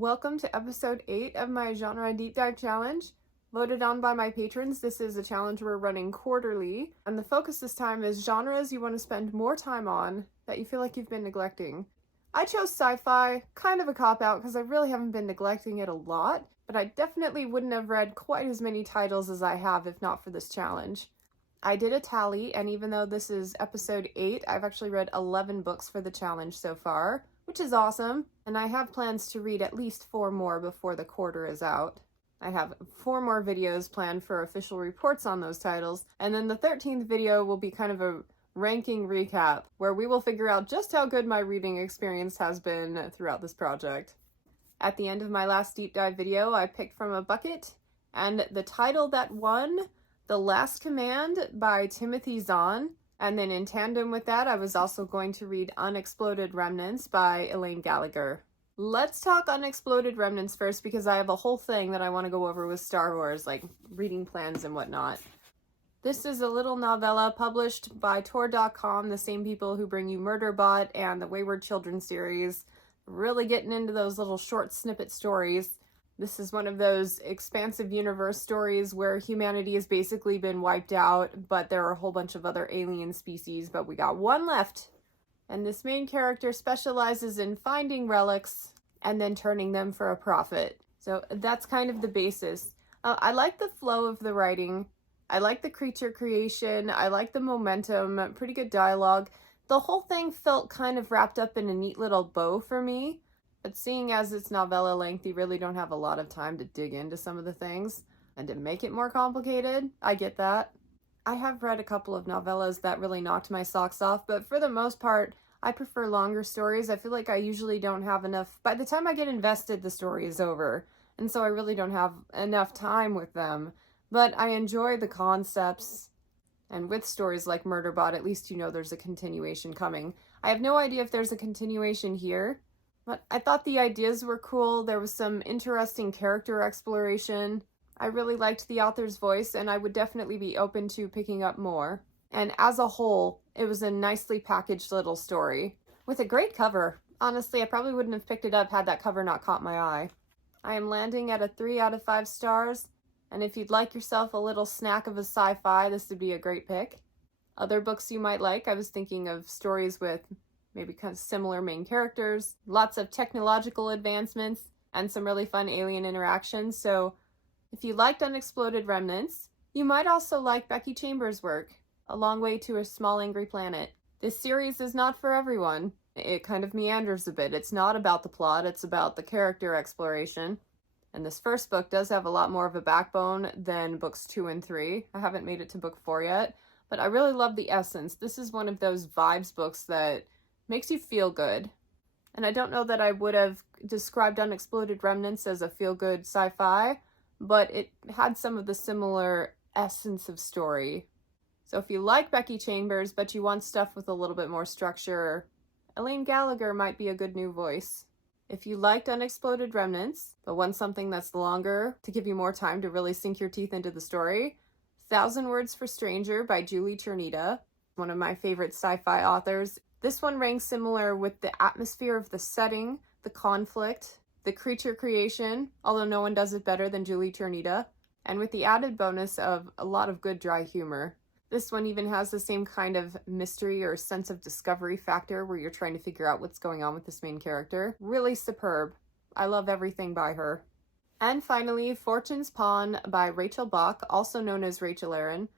Welcome to episode 8 of my genre deep dive challenge. Voted on by my patrons, this is a challenge we're running quarterly, and the focus this time is genres you want to spend more time on that you feel like you've been neglecting. I chose sci-fi, kind of a cop-out because I really haven't been neglecting it a lot, but I definitely wouldn't have read quite as many titles as I have if not for this challenge. I did a tally, and even though this is episode 8, I've actually read 11 books for the challenge so far, which is awesome, and I have plans to read at least 4 more before the quarter is out. I have 4 more videos planned for official reports on those titles, and then the 13th video will be kind of a ranking recap, where we will figure out just how good my reading experience has been throughout this project. At the end of my last deep dive video, I picked from a bucket, and the title that won, The Last Command by Timothy Zahn. And then in tandem with that, I was also going to read Unexploded Remnants by Elaine Gallagher. Let's talk Unexploded Remnants first because I have a whole thing that I want to go over with Star Wars, like reading plans and whatnot. This is a little novella published by Tor.com, the same people who bring you Murderbot and the Wayward Children series. Really getting into those little short snippet stories. This is one of those expansive universe stories where humanity has basically been wiped out, but there are a whole bunch of other alien species, but we got one left. And this main character specializes in finding relics and then turning them for a profit. So that's kind of the basis. I like the flow of the writing. I like the creature creation. I like the momentum. Pretty good dialogue. The whole thing felt kind of wrapped up in a neat little bow for me. But seeing as it's novella length, you really don't have a lot of time to dig into some of the things and to make it more complicated. I get that. I have read a couple of novellas that really knocked my socks off, but for the most part, I prefer longer stories. I feel like I usually don't have enough. By the time I get invested, the story is over, and so I really don't have enough time with them. But I enjoy the concepts, and with stories like Murderbot, at least you know there's a continuation coming. I have no idea if there's a continuation here, but I thought the ideas were cool. There was some interesting character exploration. I really liked the author's voice, and I would definitely be open to picking up more. And as a whole, it was a nicely packaged little story with a great cover. Honestly, I probably wouldn't have picked it up had that cover not caught my eye. I am landing at a 3 out of 5 stars, and if you'd like yourself a little snack of a sci-fi, this would be a great pick. Other books you might like, I was thinking of stories with maybe kind of similar main characters, lots of technological advancements, and some really fun alien interactions. So if you liked Unexploded Remnants, you might also like Becky Chambers' work, A Long Way to a Small Angry Planet. This series is not for everyone. It kind of meanders a bit. It's not about the plot, it's about the character exploration. And this first book does have a lot more of a backbone than books 2 and 3. I haven't made it to book 4 yet, but I really love the essence. This is one of those vibes books that makes you feel good. And I don't know that I would have described Unexploded Remnants as a feel-good sci-fi, but it had some of the similar essence of story. So if you like Becky Chambers, but you want stuff with a little bit more structure, Elaine Gallagher might be a good new voice. If you liked Unexploded Remnants, but want something that's longer to give you more time to really sink your teeth into the story, 1,000 Words for Stranger by Julie Chernita, one of my favorite sci-fi authors. This one ranks similar with the atmosphere of the setting, the conflict, the creature creation, although no one does it better than Julie Chernita, and with the added bonus of a lot of good dry humor. This one even has the same kind of mystery or sense of discovery factor where you're trying to figure out what's going on with this main character. Really superb. I love everything by her. And finally, Fortune's Pawn by Rachel Bach, also known as Rachel Aaron.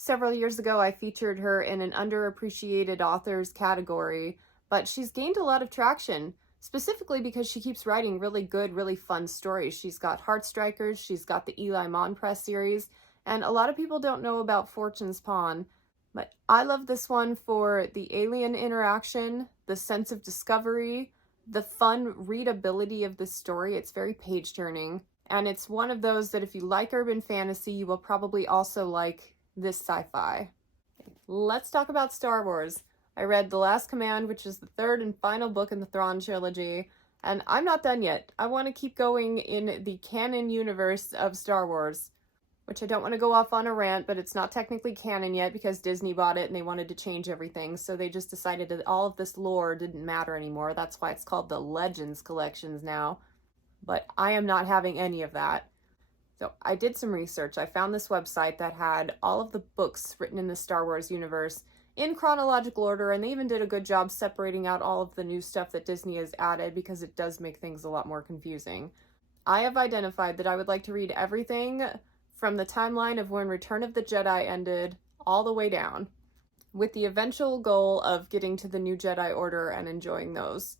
Several years ago, I featured her in an underappreciated authors category, but she's gained a lot of traction, specifically because she keeps writing really good, really fun stories. She's got Heartstrikers, she's got the Eli Mon Press series, and a lot of people don't know about Fortune's Pawn, but I love this one for the alien interaction, the sense of discovery, the fun readability of the story. It's very page-turning, and it's one of those that if you like urban fantasy, you will probably also like this sci-fi. Let's talk about Star Wars. I read The Last Command, which is the 3rd and final book in the Thrawn trilogy, and I'm not done yet. I want to keep going in the canon universe of Star Wars, which I don't want to go off on a rant, but it's not technically canon yet because Disney bought it and they wanted to change everything, so they just decided that all of this lore didn't matter anymore. That's why it's called the Legends collections now. but I am not having any of that. So I did some research. I found this website that had all of the books written in the Star Wars universe in chronological order, and they even did a good job separating out all of the new stuff that Disney has added because it does make things a lot more confusing. I have identified that I would like to read everything from the timeline of when Return of the Jedi ended all the way down, with the eventual goal of getting to the New Jedi Order and enjoying those.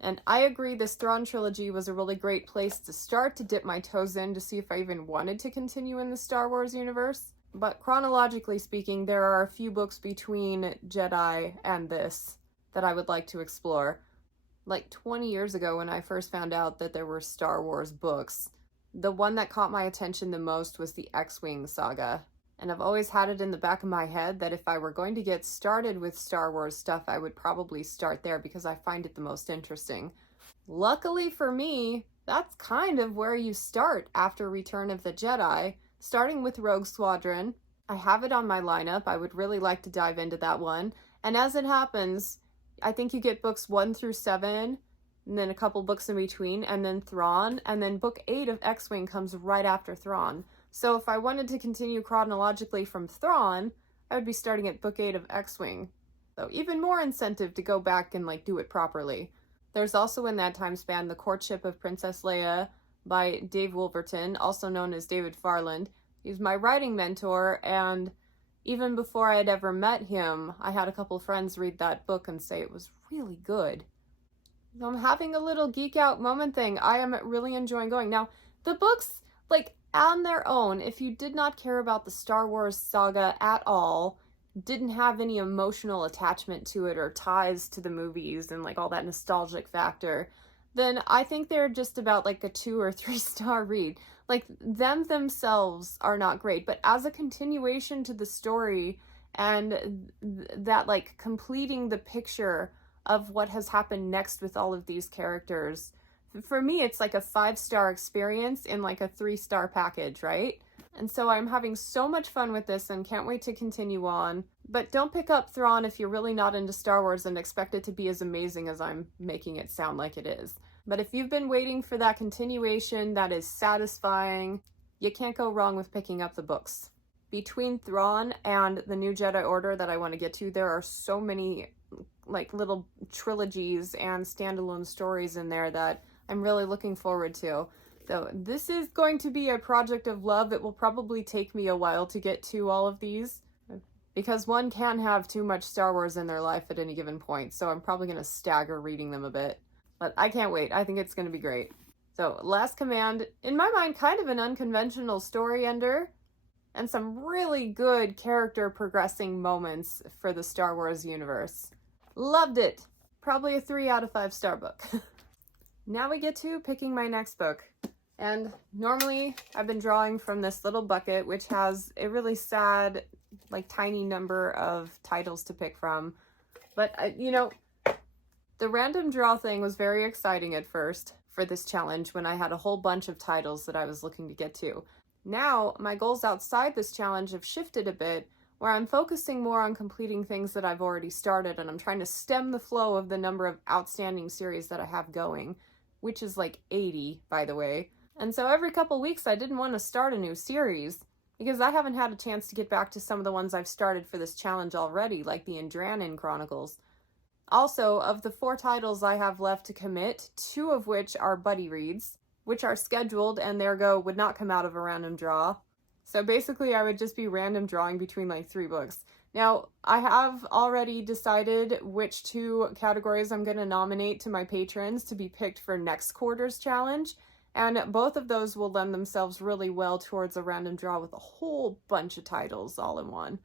And I agree this Thrawn trilogy was a really great place to start to dip my toes in to see if I even wanted to continue in the Star Wars universe. But chronologically speaking, there are a few books between Jedi and this that I would like to explore. Like 20 years ago when I first found out that there were Star Wars books, the one that caught my attention the most was the X-Wing saga. And I've always had it in the back of my head that if I were going to get started with Star Wars stuff, I would probably start there because I find it the most interesting. Luckily for me, that's kind of where you start after Return of the Jedi, starting with Rogue Squadron. I have it on my lineup. I would really like to dive into that one. And as it happens, I think you get books 1 through 7, and then a couple books in between, and then Thrawn, and then book 8 of X-Wing comes right after Thrawn. So if I wanted to continue chronologically from Thrawn, I would be starting at book 8 of X-Wing. So even more incentive to go back and do it properly. There's also in that time span The Courtship of Princess Leia by Dave Wolverton, also known as David Farland. He's my writing mentor, and even before I had ever met him, I had a couple friends read that book and say it was really good. So I'm having a little geek out moment thing. I am really enjoying going. Now, the books, on their own, if you did not care about the Star Wars saga at all, didn't have any emotional attachment to it or ties to the movies and all that nostalgic factor, then I think they're just about a 2 or 3 star read. Them themselves are not great, but as a continuation to the story and that completing the picture of what has happened next with all of these characters, for me, it's a 5-star experience in a 3-star package, right? And so I'm having so much fun with this and can't wait to continue on. But don't pick up Thrawn if you're really not into Star Wars and expect it to be as amazing as I'm making it sound like it is. But if you've been waiting for that continuation that is satisfying, you can't go wrong with picking up the books. Between Thrawn and the New Jedi Order that I want to get to, there are so many little trilogies and standalone stories in there that I'm really looking forward to. So this is going to be a project of love. It will probably take me a while to get to all of these because one can have too much Star Wars in their life at any given point. So I'm probably going to stagger reading them a bit, but I can't wait. I think it's going to be great. So Last Command, in my mind, kind of an unconventional story ender and some really good character progressing moments for the Star Wars universe. Loved it. Probably a 3 out of 5 star book. Now we get to picking my next book. And normally I've been drawing from this little bucket, which has a really sad, tiny number of titles to pick from. But, the random draw thing was very exciting at first for this challenge when I had a whole bunch of titles that I was looking to get to. Now, my goals outside this challenge have shifted a bit, where I'm focusing more on completing things that I've already started, and I'm trying to stem the flow of the number of outstanding series that I have going, which is 80, by the way. And so every couple weeks I didn't want to start a new series, because I haven't had a chance to get back to some of the ones I've started for this challenge already, like the Indranin Chronicles. Also, of the 4 titles I have left to commit, 2 of which are buddy reads, which are scheduled and ergo would not come out of a random draw. So basically I would just be random drawing between 3 books. Now, I have already decided which 2 categories I'm going to nominate to my patrons to be picked for next quarter's challenge, and both of those will lend themselves really well towards a random draw with a whole bunch of titles all in one.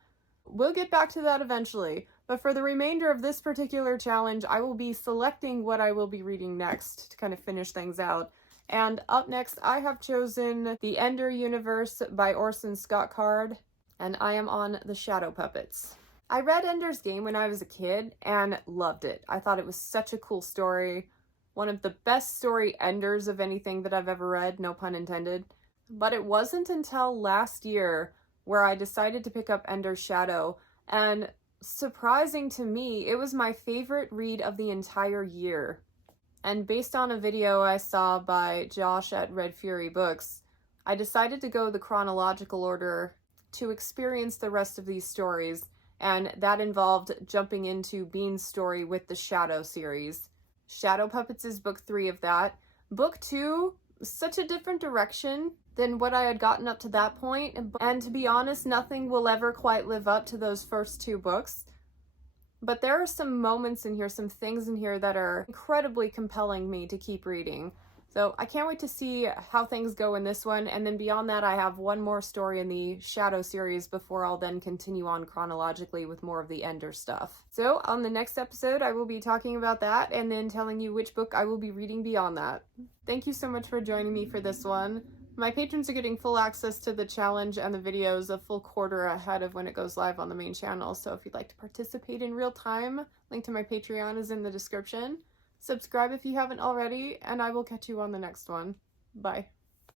We'll get back to that eventually, but for the remainder of this particular challenge, I will be selecting what I will be reading next to kind of finish things out. And up next, I have chosen The Ender Universe by Orson Scott Card, and I am on The Shadow Puppets. I read Ender's Game when I was a kid and loved it. I thought it was such a cool story. One of the best story enders of anything that I've ever read, no pun intended. But it wasn't until last year where I decided to pick up Ender's Shadow, and surprising to me, it was my favorite read of the entire year. And based on a video I saw by Josh at Red Fury Books, I decided to go the chronological order to experience the rest of these stories, and that involved jumping into Bean's story with the Shadow series. Shadow Puppets is book 3 of that. Book 2, such a different direction than what I had gotten up to that point, and to be honest, nothing will ever quite live up to those first 2 books. But there are some moments in here, some things in here that are incredibly compelling me to keep reading. So I can't wait to see how things go in this one, and then beyond that I have one more story in the Shadow series before I'll then continue on chronologically with more of the Ender stuff. So on the next episode I will be talking about that and then telling you which book I will be reading beyond that. Thank you so much for joining me for this one. My patrons are getting full access to the challenge and the videos a full quarter ahead of when it goes live on the main channel, so if you'd like to participate in real time, link to my Patreon is in the description. Subscribe if you haven't already, and I will catch you on the next one. Bye.